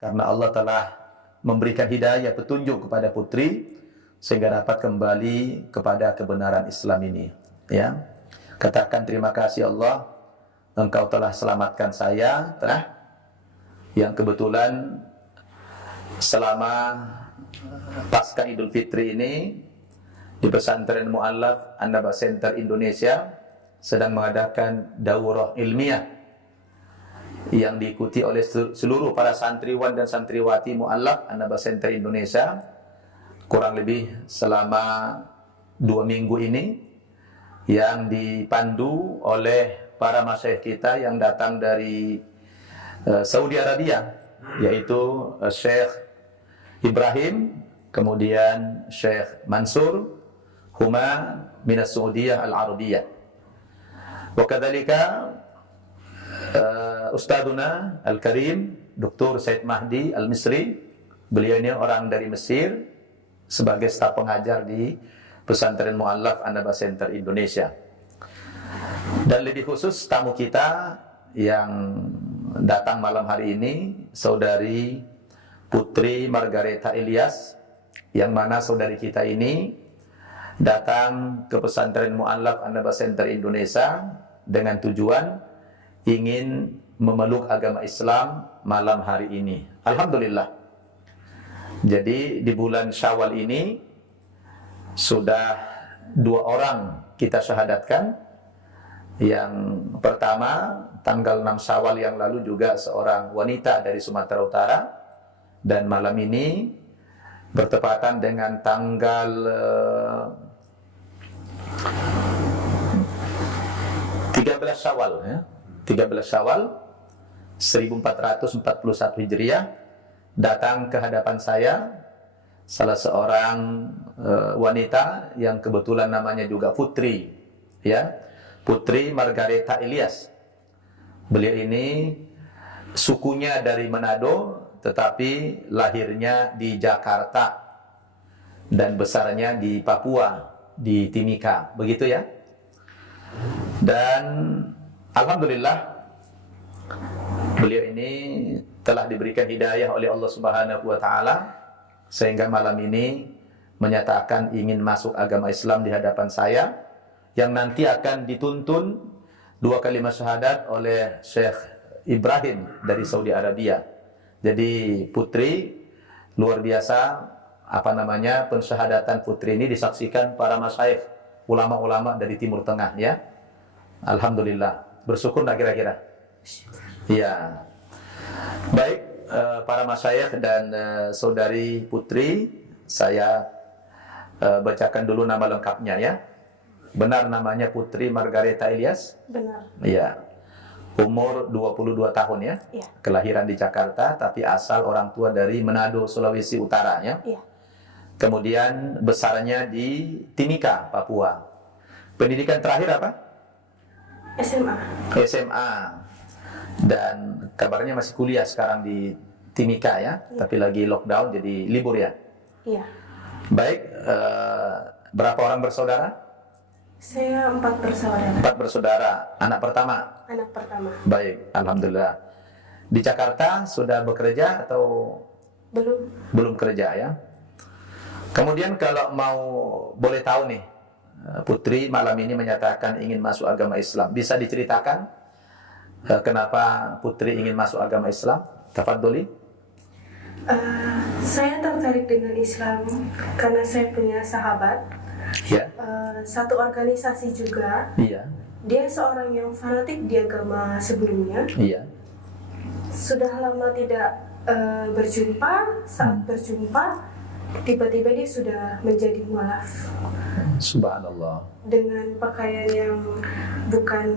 karena Allah telah memberikan hidayah petunjuk kepada putri sehingga dapat kembali kepada kebenaran Islam ini. Ya, katakan terima kasih Allah, Engkau telah selamatkan saya, yang kebetulan selama pasca Idul Fitri ini di Pesantren Mu'allaf An-Naba Center Indonesia sedang mengadakan daurah ilmiah yang diikuti oleh seluruh para santriwan dan santriwati Mu'allaf An-Naba Center Indonesia kurang lebih selama 2 minggu ini, yang dipandu oleh para masyayikh kita yang datang dari Saudi Arabia, yaitu Syekh Ibrahim, kemudian Syekh Mansur, huma minas Saudiyah Al-Arabiyah. Wa kadzalika Ustaduna Al-Karim Dr. Said Mahdi Al-Misri, beliau ini orang dari Mesir sebagai staf pengajar di Pesantren Mu'allaf An-Naba Center Indonesia. Dan lebih khusus tamu kita yang datang malam hari ini, Saudari Putri Margareta Ilyas, yang mana saudari kita ini datang ke Pesantren Mu'allaf An-Naba Center Indonesia dengan tujuan ingin memeluk agama Islam malam hari ini. Alhamdulillah. Jadi di bulan Syawal ini sudah 2 orang kita syahadatkan. Yang pertama tanggal 6 Syawal yang lalu juga seorang wanita dari Sumatera Utara, dan malam ini bertepatan dengan tanggal 13 Syawal ya. 13 Syawal 1441 Hijriah, datang ke hadapan saya salah seorang wanita yang kebetulan namanya juga Putri, ya, Putri Margareta Ilyas. Beliau ini sukunya dari Manado, tetapi lahirnya di Jakarta dan besarnya di Papua, di Timika, begitu ya. Dan alhamdulillah beliau ini telah diberikan hidayah oleh Allah Subhanahu wa taala sehingga malam ini menyatakan ingin masuk agama Islam di hadapan saya, yang nanti akan dituntun 2 kalimat syahadat oleh Syekh Ibrahim dari Saudi Arabia. Jadi Putri luar biasa, pensyahadatan Putri ini disaksikan para masyayikh, ulama-ulama dari Timur Tengah ya. Alhamdulillah. Bersyukur enggak kira-kira? Ya. Baik, para masyayikh dan saudari Putri, saya bacakan dulu nama lengkapnya ya. Benar namanya Putri Margareta Ilyas? Benar. Iya. Umur 22 tahun ya? Iya. Kelahiran di Jakarta, tapi asal orang tua dari Manado, Sulawesi Utara ya? Iya. Kemudian besarnya di Timika, Papua. Pendidikan terakhir apa? SMA. SMA. Dan kabarnya masih kuliah sekarang di Timika ya? Iya. Tapi lagi lockdown jadi libur ya? Iya. Baik, berapa orang bersaudara? Saya 4 bersaudara. 4 bersaudara. Anak pertama? Anak pertama. Baik, alhamdulillah. Di Jakarta sudah bekerja atau belum? Belum kerja ya. Kemudian kalau mau boleh tahu nih, Putri malam ini menyatakan ingin masuk agama Islam. Bisa diceritakan kenapa Putri ingin masuk agama Islam? Tafadholi. Saya tertarik dengan Islam karena saya punya sahabat. Ya. Satu organisasi juga. Iya. Dia seorang yang fanatik di agama sebelumnya. Iya. Sudah lama tidak berjumpa. Saat berjumpa, tiba-tiba dia sudah menjadi mualaf. Subhanallah. Dengan pakaian yang bukan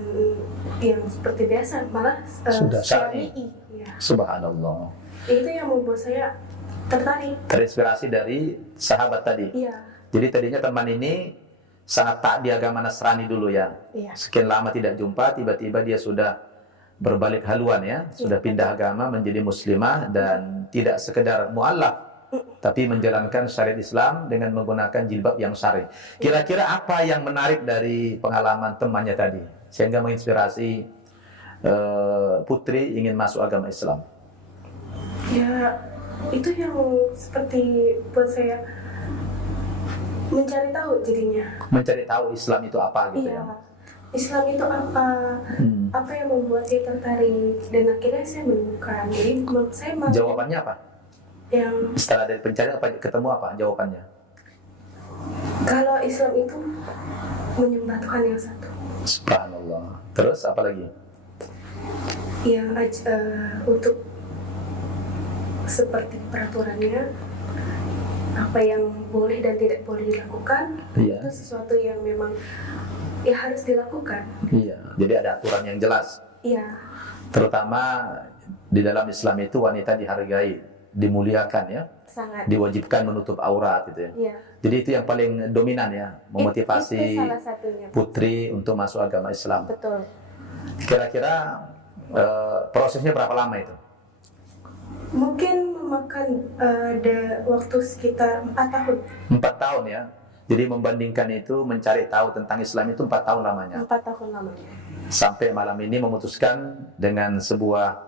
yang seperti biasa, malah sudah syar'i. Ya. Subhanallah. Itu yang membuat saya tertarik. Terinspirasi dari sahabat tadi. Iya. Jadi tadinya teman ini sangat taat di agama Nasrani dulu ya. Iya. Sekian lama tidak jumpa, tiba-tiba dia sudah berbalik haluan ya. Sudah pindah agama menjadi muslimah dan tidak sekedar mu'allaf, tapi menjalankan syariat Islam dengan menggunakan jilbab yang syar'i. Kira-kira apa yang menarik dari pengalaman temannya tadi sehingga menginspirasi Putri ingin masuk agama Islam? Ya, itu yang seperti buat saya mencari tahu jadinya. Mencari tahu Islam itu apa gitu Iya, ya. Islam itu apa? Apa yang membuat saya tertarik? Dan akhirnya saya menemukan. Jadi saya mau Jawabannya apa? yang Setelah dari pencarian apa ketemu apa jawabannya? kalau Islam itu menyembah Tuhan yang satu. Subhanallah. Terus apa lagi? Yang untuk seperti peraturannya, apa yang boleh dan tidak boleh dilakukan, Iya. itu sesuatu yang memang ya harus dilakukan. Iya. Jadi ada aturan yang jelas. Iya, Terutama di dalam Islam itu wanita dihargai, dimuliakan ya, sangat. diwajibkan menutup aurat gitu ya. Iya. Jadi itu yang paling dominan ya, Itu memotivasi salah satunya. putri untuk masuk agama Islam. Betul. Kira-kira prosesnya berapa lama itu? Mungkin memakan ada waktu sekitar 4 tahun. 4 tahun ya. Jadi membandingkan itu, mencari tahu tentang Islam itu 4 tahun lamanya. 4 tahun lamanya. Sampai malam ini memutuskan dengan sebuah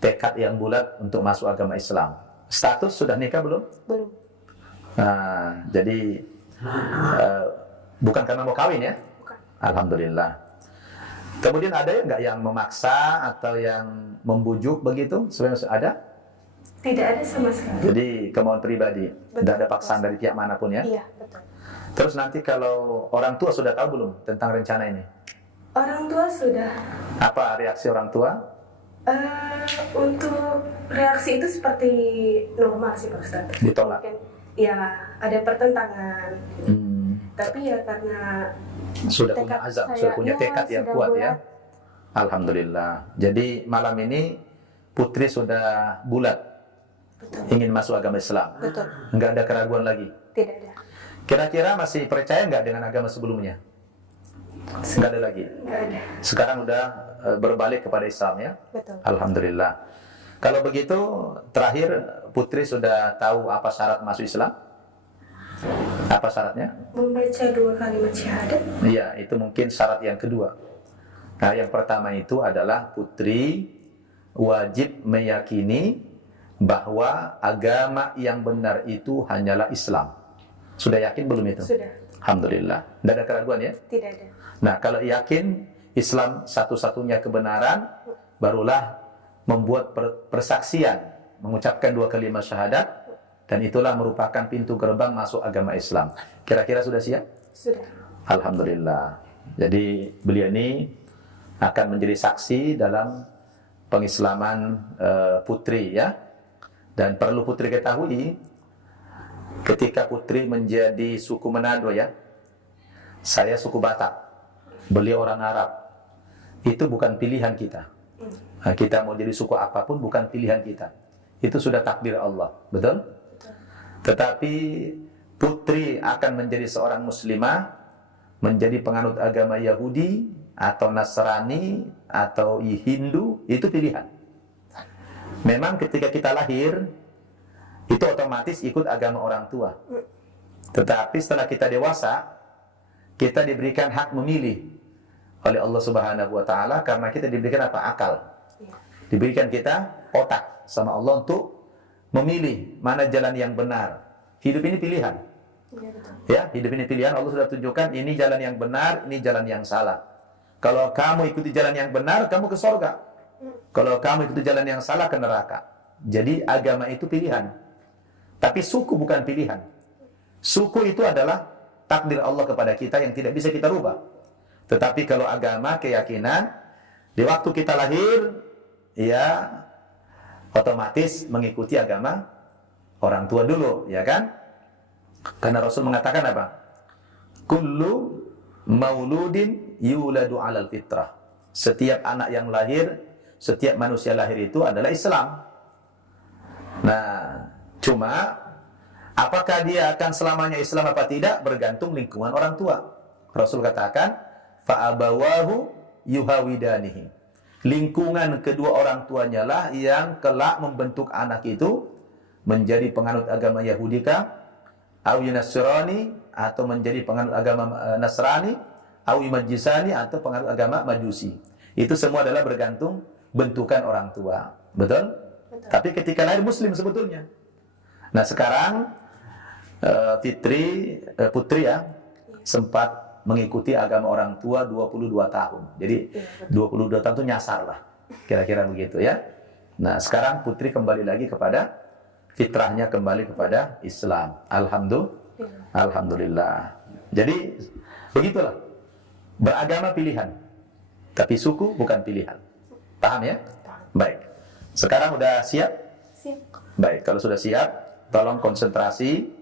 tekad yang bulat untuk masuk agama Islam. Status sudah nikah belum? Belum. Nah, jadi bukan karena mau kawin ya? Bukan. Alhamdulillah. Kemudian ada ya nggak yang memaksa atau yang membujuk begitu? Sebenarnya ada? Tidak ada sama sekali. Jadi kemauan pribadi, Betul. tidak ada paksaan dari pihak manapun ya? Iya, betul. Terus nanti kalau orang tua sudah tahu belum tentang rencana ini? Orang tua sudah. Apa reaksi orang tua? Untuk reaksi itu seperti normal sih Pak Ustadz. Ditolak. Mungkin, ya ada pertentangan. Tapi ya karena Sudah punya tekad azam, saya, sudah punya ya, tekad yang sudah kuat ya. bulat. Alhamdulillah. Jadi malam ini putri sudah bulat Betul. ingin masuk agama Islam. Betul. Nggak ada keraguan lagi. Tidak ada. Kira-kira masih percaya nggak dengan agama sebelumnya? Nggak ada lagi. Nggak ada. Sekarang udah berbalik kepada Islam ya. Betul. Alhamdulillah. Kalau begitu terakhir putri sudah tahu apa syarat masuk Islam? Apa syaratnya? Membaca 2 kalimat syahadat. Iya, itu mungkin syarat yang kedua. Nah, yang pertama itu adalah putri wajib meyakini bahwa agama yang benar itu hanyalah Islam. Sudah yakin belum itu? Sudah. Alhamdulillah. Tidak ada keraguan ya? Tidak ada. Nah, kalau yakin Islam satu-satunya kebenaran, barulah membuat persaksian, mengucapkan 2 kalimat syahadat, dan itulah merupakan pintu gerbang masuk agama Islam. Kira-kira sudah siap? Sudah. Alhamdulillah. Jadi beliau ini akan menjadi saksi dalam pengislaman putri ya. Dan perlu putri ketahui, ketika putri menjadi suku Manado ya, saya suku Batak, beliau orang Arab, itu bukan pilihan kita. Nah, kita mau jadi suku apapun bukan pilihan kita. Itu sudah takdir Allah, betul? Tetapi putri akan menjadi seorang muslimah, menjadi penganut agama Yahudi atau Nasrani atau Hindu, itu pilihan. Memang ketika kita lahir itu otomatis ikut agama orang tua. Tetapi setelah kita dewasa, kita diberikan hak memilih oleh Allah Subhanahu wa taala karena kita diberikan apa? Akal. Diberikan kita otak sama Allah untuk memilih mana jalan yang benar. Hidup ini pilihan. Iya, betul. Ya, hidup ini pilihan. Allah sudah tunjukkan ini jalan yang benar, ini jalan yang salah. Kalau kamu ikuti jalan yang benar, kamu ke surga. Kalau kamu ikuti jalan yang salah, ke neraka. Jadi agama itu pilihan. Tapi suku bukan pilihan. Suku itu adalah takdir Allah kepada kita yang tidak bisa kita rubah. Tetapi kalau agama, keyakinan, di waktu kita lahir, ya otomatis mengikuti agama orang tua dulu, ya kan? Karena Rasul mengatakan apa? Kullu mauludin yuladu alal fitrah. Setiap anak yang lahir, setiap manusia lahir itu adalah Islam. Nah, cuma apakah dia akan selamanya Islam apa tidak bergantung lingkungan orang tua. Rasul katakan, fa'abawahu yuhawidanihi. Lingkungan kedua orang tuanya lah yang kelak membentuk anak itu menjadi penganut agama Yahudi kah, awi Nasrani, atau menjadi penganut agama Nasrani, awi Majusani, atau penganut agama Majusi. Itu semua adalah bergantung bentukan orang tua. Betul? betul. Tapi ketika lahir muslim sebetulnya. Nah sekarang putri ya sempat mengikuti agama orang tua 22 tahun. Jadi 22 tahun itu nyasar lah. Kira-kira begitu ya. Nah sekarang putri kembali lagi kepada fitrahnya, kembali kepada Islam. Alhamdulillah. Jadi begitulah. Beragama pilihan. Tapi suku bukan pilihan. Paham ya? Baik. Sekarang udah siap? Siap. Baik, kalau sudah siap, tolong konsentrasi.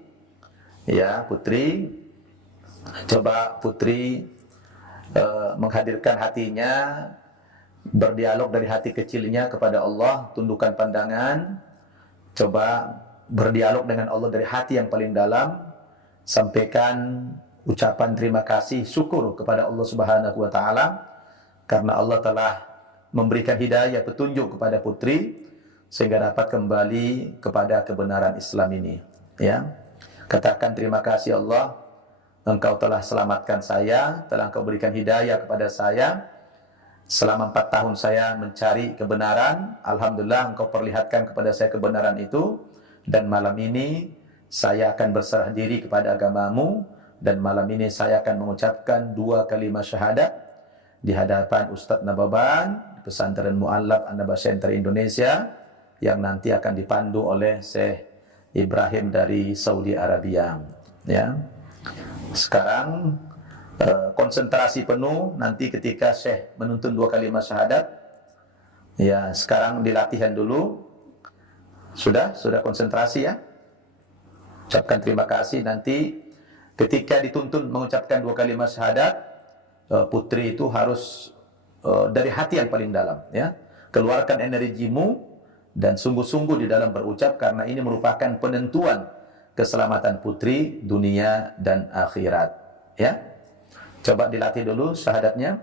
Ya, Putri. Coba Putri menghadirkan hatinya, berdialog dari hati kecilnya kepada Allah, tundukkan pandangan. Coba berdialog dengan Allah dari hati yang paling dalam. Sampaikan ucapan terima kasih, syukur kepada Allah Subhanahu wa taala karena Allah telah memberikan hidayah, petunjuk kepada Putri sehingga dapat kembali kepada kebenaran Islam ini, ya. Katakan terima kasih Allah, Engkau telah selamatkan saya, telah Engkau berikan hidayah kepada saya. Selama 4 tahun saya mencari kebenaran, alhamdulillah Engkau perlihatkan kepada saya kebenaran itu, dan malam ini saya akan berserah diri kepada agamamu, dan malam ini saya akan mengucapkan 2 kalimat syahadat di hadapan Ustadz Nababan, Pesantren Mu'allaf An-Naba Center Indonesia, yang nanti akan dipandu oleh Syekh Ibrahim dari Saudi Arabia. Ya. Sekarang konsentrasi penuh nanti ketika Syekh menuntun 2 kalimat syahadat. Ya, sekarang dilatihan dulu. Sudah konsentrasi ya. Ucapkan terima kasih. Nanti ketika dituntun mengucapkan 2 kalimat syahadat, Putri itu harus dari hati yang paling dalam, ya. Keluarkan energimu dan sungguh-sungguh di dalam berucap, karena ini merupakan penentuan keselamatan Putri dunia dan akhirat, ya. Coba dilatih dulu syahadatnya.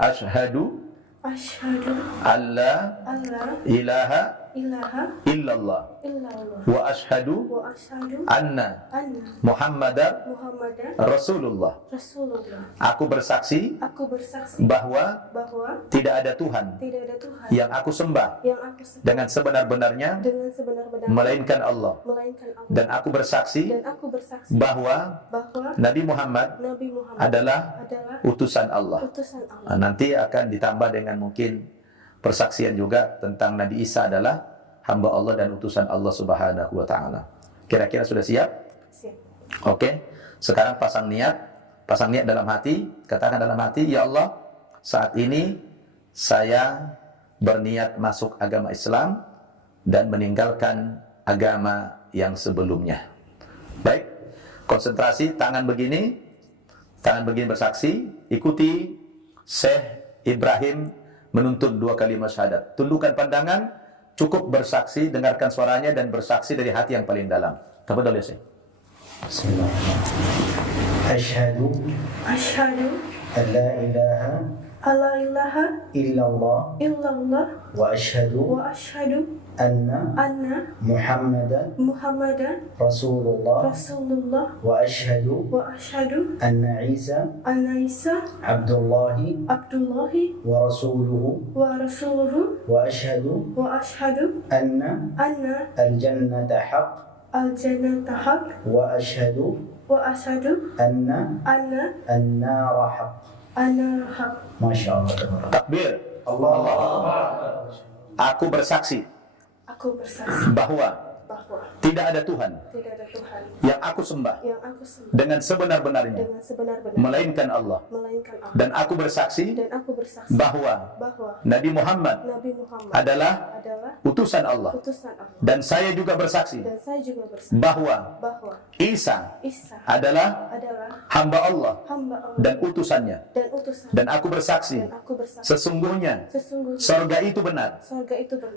Asyhadu alla ilaha illallah wa asyhadu anna Muhammadar Rasulullah. Aku bersaksi bahwa tidak ada Tuhan yang aku sembah dengan sebenar-benarnya melainkan Allah. Dan aku bersaksi bahwa Nabi Muhammad adalah utusan Allah. Nah, nanti akan ditambah dengan mungkin persaksian juga tentang Nabi Isa adalah hamba Allah dan utusan Allah Subhanahu wa taala. Kira-kira sudah siap? Siap. Oke. Sekarang pasang niat dalam hati, katakan dalam hati, ya Allah, saat ini saya berniat masuk agama Islam dan meninggalkan agama yang sebelumnya. Baik. Konsentrasi, tangan begini bersaksi, ikuti Syekh Ibrahim menuntut 2 kalimat syahadat. Tundukkan pandangan, cukup bersaksi, dengarkan suaranya dan bersaksi dari hati yang paling dalam. Tafadhal ya Syekh. Bismillahirrahmanirrahim. Asyhadu an la ilaha illallah wa asyhadu anna Muhammadan Rasulullah wa asyhadu anna Isa Abdullahi wa rasuluhu wa asyhadu anna al-jannata haqq wa asyhadu anna an-nara haqq. Masya Allah. Takbir. Allah. Aku bersaksi bahwa tidak ada Tuhan yang aku sembah dengan sebenar-benarnya melainkan Allah. Dan aku bersaksi bahwa Nabi Muhammad adalah utusan Allah. Dan saya juga bersaksi bahwa Isa adalah hamba Allah dan utusannya. Dan aku bersaksi sesungguhnya surga itu benar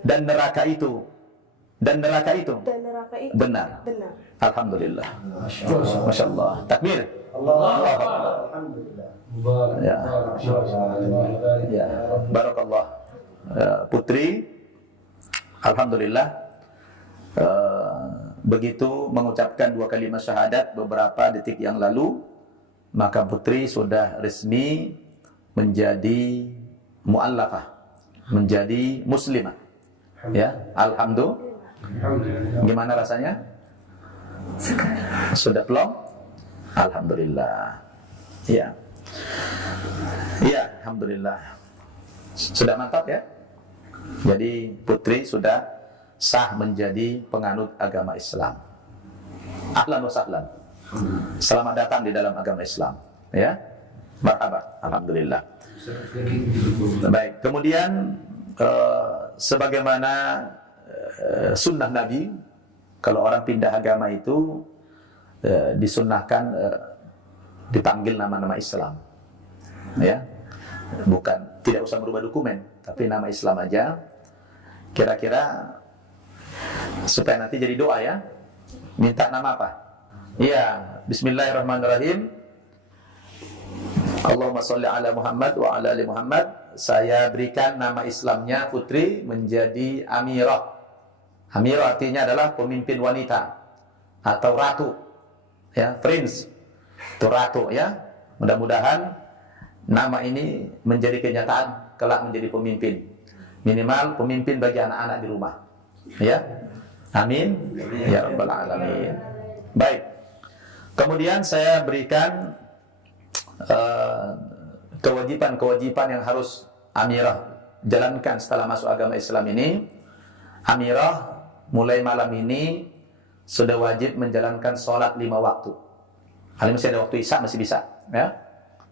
dan neraka itu benar. Alhamdulillah. Masya Allah. Takbir. Alhamdulillah. Ya. Barakallah. Putri, alhamdulillah, begitu mengucapkan 2 kalimat syahadat beberapa detik yang lalu, maka Putri sudah resmi menjadi mu'allafah, menjadi muslimah. Ya, alhamdulillah. Gimana rasanya? Sudah belum? Alhamdulillah. Ya. Ya, alhamdulillah. Sudah mantap ya? Jadi putri sudah sah menjadi penganut agama Islam. Ahlan wa sahlan. Selamat datang di dalam agama Islam. Ya. Marhaba. Alhamdulillah. Baik, kemudian sebagaimana sunnah Nabi, kalau orang pindah agama itu disunnahkan dipanggil nama-nama Islam, ya, bukan, tidak usah merubah dokumen, tapi nama Islam aja. Kira-kira supaya nanti jadi doa ya, minta nama apa? Iya, Bismillahirrahmanirrahim. Allahumma sholli ala Muhammad wa ala ali Muhammad. Saya berikan nama Islamnya putri menjadi Amirah. Amirah artinya adalah pemimpin wanita atau ratu, ya, prince, itu ratu ya. Mudah-mudahan nama ini menjadi kenyataan kelak menjadi pemimpin, minimal pemimpin bagi anak-anak di rumah, ya. Amin ya rabbal alamin. Baik, kemudian saya berikan kewajiban-kewajiban yang harus Amirah jalankan setelah masuk agama Islam ini. Amirah mulai malam ini sudah wajib menjalankan sholat 5 waktu. Kalau masih ada waktu isya masih bisa, ya.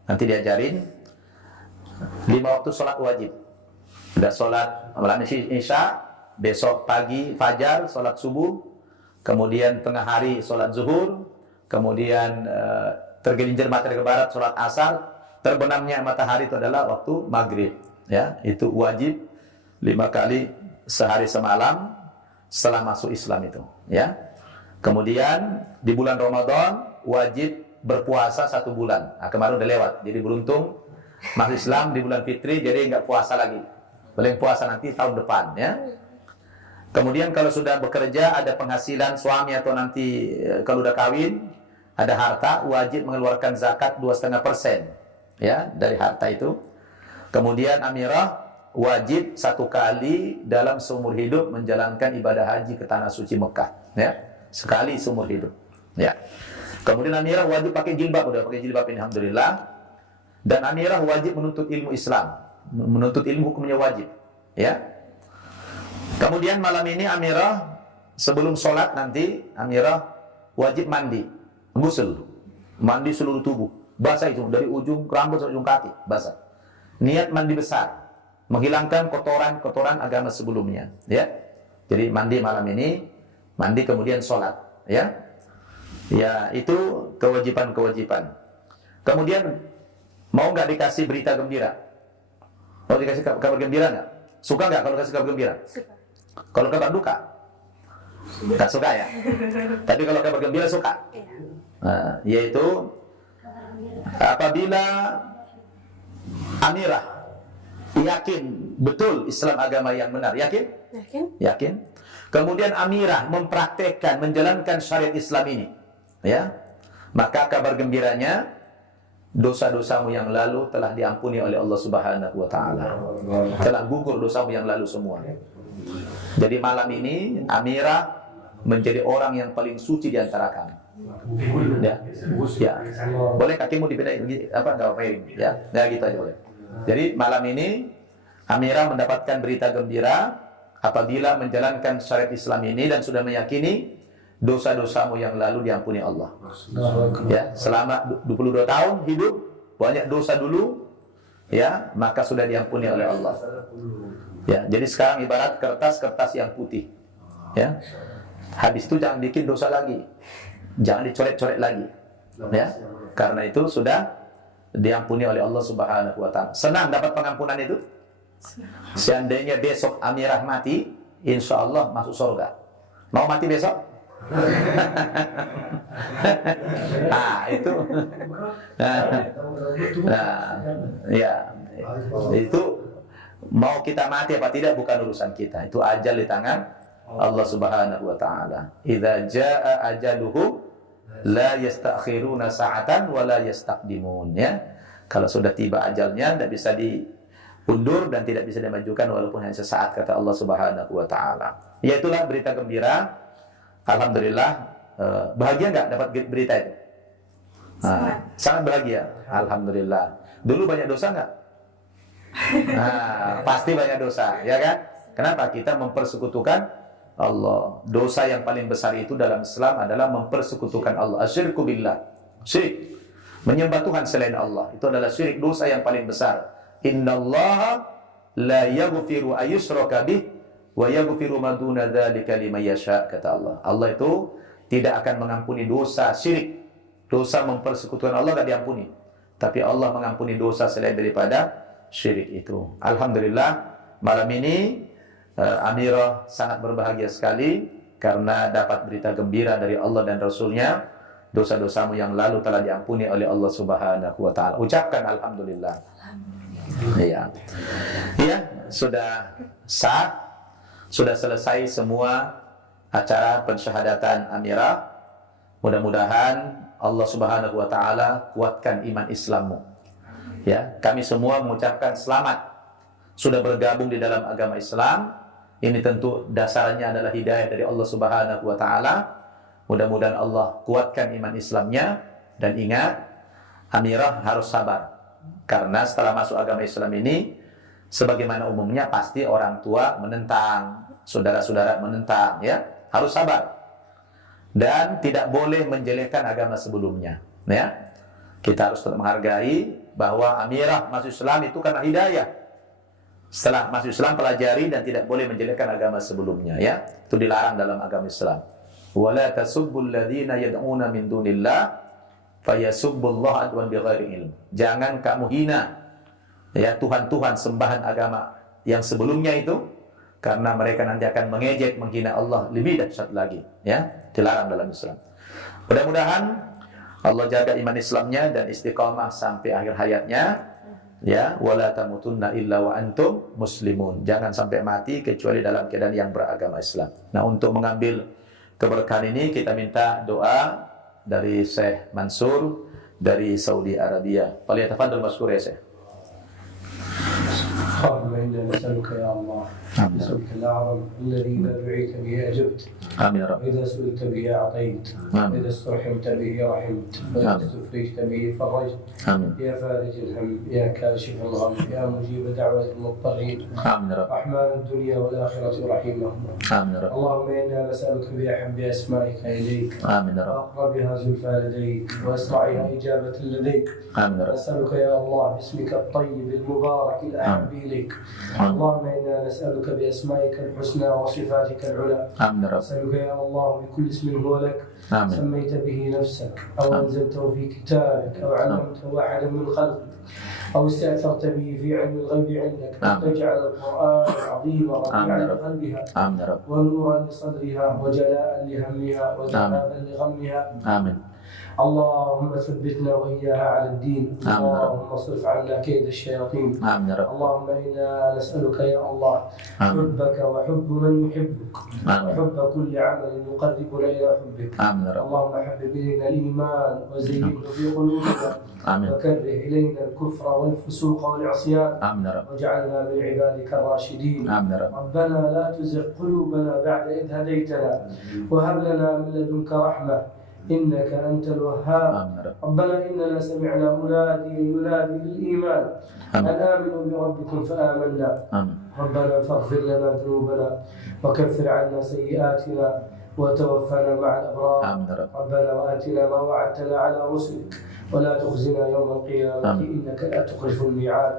Nanti diajarin 5 waktu sholat wajib. Sudah sholat malam isya, besok pagi fajar sholat subuh, kemudian tengah hari sholat zuhur, kemudian tergelincir matahari ke barat sholat asar, terbenamnya matahari itu adalah waktu maghrib, ya. Itu wajib 5 kali sehari semalam setelah masuk Islam itu, ya. Kemudian di bulan Ramadan wajib berpuasa 1 bulan. Nah, kemarin udah lewat, jadi beruntung masuk Islam di bulan Fitri, jadi nggak puasa lagi. Boleh puasa nanti tahun depan, ya. Kemudian kalau sudah bekerja, ada penghasilan suami atau nanti kalau udah kawin, ada harta, wajib mengeluarkan zakat 2,5%, ya, dari harta itu. Kemudian Amirah wajib 1 kali dalam seumur hidup menjalankan ibadah haji ke tanah suci Mekah, ya, sekali seumur hidup, ya. Kemudian Amirah wajib pakai jilbab, udah pakai jilbab ini alhamdulillah. Dan Amirah wajib menuntut ilmu Islam, menuntut ilmu hukumnya wajib, ya. Kemudian malam ini Amirah sebelum sholat nanti Amirah wajib mandi, ghusl, mandi seluruh tubuh, basah itu dari ujung rambut sampai ujung kaki, basah. Niat mandi besar, menghilangkan kotoran-kotoran agama sebelumnya, ya. Jadi mandi malam ini, mandi kemudian sholat, ya. Ya, itu kewajiban-kewajiban. Kemudian mau nggak dikasih berita gembira? Mau dikasih kabar gembira nggak? Suka nggak kalau kasih kabar gembira? Suka. Kalau kabar duka? Nggak suka ya? Tapi kalau kabar gembira suka? Iya. Nah, yaitu apabila Amirah yakin betul Islam agama yang benar, yakin? Yakin. Kemudian Amirah mempraktekkan, menjalankan syariat Islam ini, ya, maka kabar gembiranya dosa-dosamu yang lalu telah diampuni oleh Allah Subhanahu wa taala. Telah gugur dosamu yang lalu semua. Jadi malam ini Amirah menjadi orang yang paling suci di antara kami. Ya. Ya. Boleh kakimu dipindahin apa enggak apa-apa, ya. Ya gitu aja boleh. Jadi malam ini Amirah mendapatkan berita gembira apabila menjalankan syariat Islam ini dan sudah meyakini dosa-dosamu yang lalu diampuni Allah. Ya, selama 22 tahun hidup banyak dosa dulu, ya, maka sudah diampuni oleh Allah. Ya, jadi sekarang ibarat kertas-kertas yang putih. Ya. Habis itu jangan bikin dosa lagi. Jangan dicoret-coret lagi. Ya. Karena itu sudah diampuni oleh Allah Subhanahu wa taala. Senang dapat pengampunan itu? Seandainya besok Amirah mati, insya Allah masuk surga. Mau mati besok? Nah, itu. Nah, ya, itu mau kita mati apa tidak bukan urusan kita. Itu ajal di tangan Allah Subhanahu wa taala. Idza jaa ajaluhum la yastakhiruna sa'atan wa la yastaqdimun, ya. Kalau sudah tiba ajalnya tidak bisa undur dan tidak bisa dimajukan walaupun hanya sesaat, kata Allah Subhanahu wa taala. Ya, itulah berita gembira. Alhamdulillah. Bahagia nggak dapat berita itu? Sangat bahagia. Alhamdulillah. Dulu banyak dosa nggak? Pasti banyak dosa, ya kan? Kenapa? Kita mempersekutukan Allah. Dosa yang paling besar itu dalam Islam adalah mempersekutukan Allah. Asyirku billah. Syirik. Menyembah Tuhan selain Allah. Itu adalah syirik, dosa yang paling besar. Innallaha la yaghfiru ayyushraka bih wa yaghfiru ma duna dzalika liman yasha, kata Allah. Allah itu tidak akan mengampuni dosa syirik. Dosa mempersekutukan Allah tidak diampuni. Tapi Allah mengampuni dosa selain daripada syirik itu. Alhamdulillah, malam ini Amirah sangat berbahagia sekali karena dapat berita gembira dari Allah dan Rasulnya. Dosa-dosamu yang lalu telah diampuni oleh Allah Subhanahu wa ta'ala. Ucapkan Alhamdulillah. Iya. Iya, sudah sah, sudah selesai semua acara pensyahadatan Amirah. Mudah-mudahan Allah Subhanahu wa ta'ala kuatkan iman Islammu. Ya, kami semua mengucapkan selamat sudah bergabung di dalam agama Islam. Ini tentu dasarnya adalah hidayah dari Allah Subhanahu wa ta'ala. Mudah-mudahan Allah kuatkan iman Islamnya. Dan ingat, Amirah harus sabar. Karena setelah masuk agama Islam ini, sebagaimana umumnya pasti orang tua menentang, saudara-saudara menentang, ya. Harus sabar. Dan tidak boleh menjelekkan agama sebelumnya, ya. Kita harus tetap menghargai bahwa Amirah masuk Islam itu karena hidayah. Setelah masuk Islam, pelajari dan tidak boleh menjelekkan agama sebelumnya, ya. Itu dilarang dalam agama Islam. Wala tasubbul ladzina yad'una min dunillah fayasubbullaha adwan bighairi ilm. Jangan kamu hina, ya, tuhan-tuhan sembahan agama yang sebelumnya itu, karena mereka nanti akan mengejek, menghina Allah lebih dahsyat lagi, ya. Dilarang dalam Islam. Mudah-mudahan Allah jaga iman Islamnya dan istiqamah sampai akhir hayatnya. Ya, wala tamutunna illa wa antum muslimun. Jangan sampai mati kecuali dalam keadaan yang beragama Islam. Nah, untuk mengambil keberkahan ini kita minta doa dari Syekh Mansur dari Saudi Arabia. Falyatafaddal mashkur ya Syekh. اللهم إنا نسألك يا الله باسمك الأعظم الذي إذا دعيت به أجبت. آمين يا رب. وإذا سئلت به أعطيت. وإذا استرحمت به رحمت. وإذا استفرجت به فرجت. آمين. يا فارج الهم، يا كاشف الغم، يا مجيب دعوة المضطرين. آمين يا رب. رحمن الدنيا والآخرة رحيمهم. آمين يا رب. اللهم إنا نسألك بأحب أسمائك إليك. آمين يا رب. وأقربها زلفى لديك وأسرعها إجابة لديك. آمين يا رب. نسألك يا الله باسمك الطيب المبارك الأحب إليك. اللهم إنا نسألك بأسمائك الحسنى وصفاتك العلى. آمين يا رب. نسألك يا الله بكل اسم هو لك آمين. سميت به نفسك أو أنزلته في كتابك أو علمته أحدا من خلقك أو استأثرت به في علم الغيب عندك أن تجعل القرآن العظيم ربيعا لقلبها ونورا لصدرها وجلاء لهمها وذهابا لغمها. آمين. اللهم ثبتنا وإياها على الدين. اللهم اصرف عنا كيد الشياطين. آمين يا رب. اللهم إنا نسألك يا الله حبك وحب من يحبك وحب كل عمل يقربنا إلى حبك. آمين يا رب. اللهم حبب إلينا الإيمان وزينه في قلوبنا وكره إلينا الكفر والفسوق والعصيان. آمين يا رب. واجعلنا من عبادك الراشدين. آمين يا رب. ربنا لا تزغ قلوبنا بعد إذ هديتنا وهب لنا من لدنك رحمة إنك أنت الوهاب. ربنا إننا سمعنا مناديا ينادي للإيمان أن آمنوا بربكم فآمنا. ربنا فاغفر لنا ذنوبنا وكفر عنا سيئاتنا وتوفنا مع الأبرار. ربنا وآتنا ما وعدتنا على رسلك ولا تخزنا يوم القيامة إنك لا تخلف الميعاد.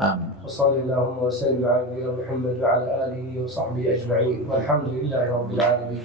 وصلى اللهم وسلم على نبينا محمد وعلى آله وصحبه أجمعين والحمد لله رب العالمين.